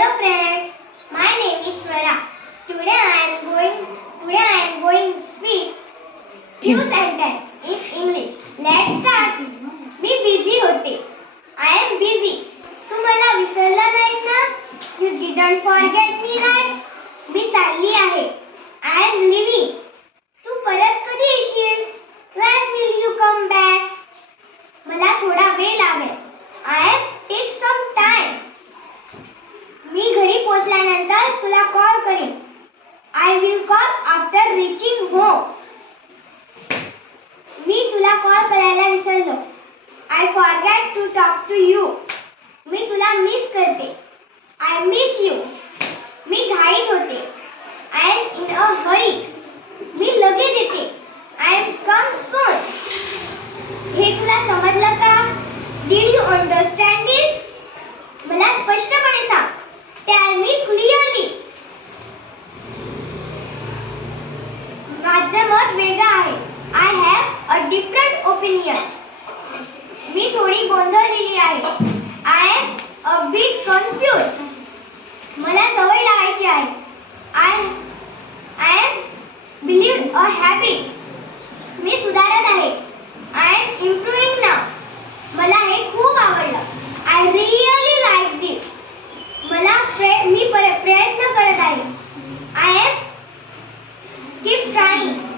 Hello friends, my name is Swara. Today I am going to speak few sentences in English. Let's start. Me busy होते. I am busy. तू मला विसरला नाहीस ना? You didn't forget me, right? मी चालली आहे. I am leaving. तू परत कधी येशील? When will you come back? मला थोडा वेळ लागेल. I am take some time. मी घरी पोहोचल्यानंतर तुला कॉल करेन. I will call after reaching home. मी तुला कॉल करायला विसरलो. I forgot to talk to you. मी तुला मिस करते. I miss you. मी घाईत होते. I am in a hurry. मी लगेच येते. I am come soon. हे तुला समजलं का? Did you understand it? मला स्पष्टपणे सांग. Tell me clearly. माझं मत वेगळं आहे. I have a different opinion. मी थोडी गोंधळलेली आहे. I am a bit confused. मला सवय लावायची आहे. I am building a habit. मी सुधारत आहे. I am improving now. मला हे खूप आवडलं. I really like this. मी प्रयत्न करत आहे. I am keep trying.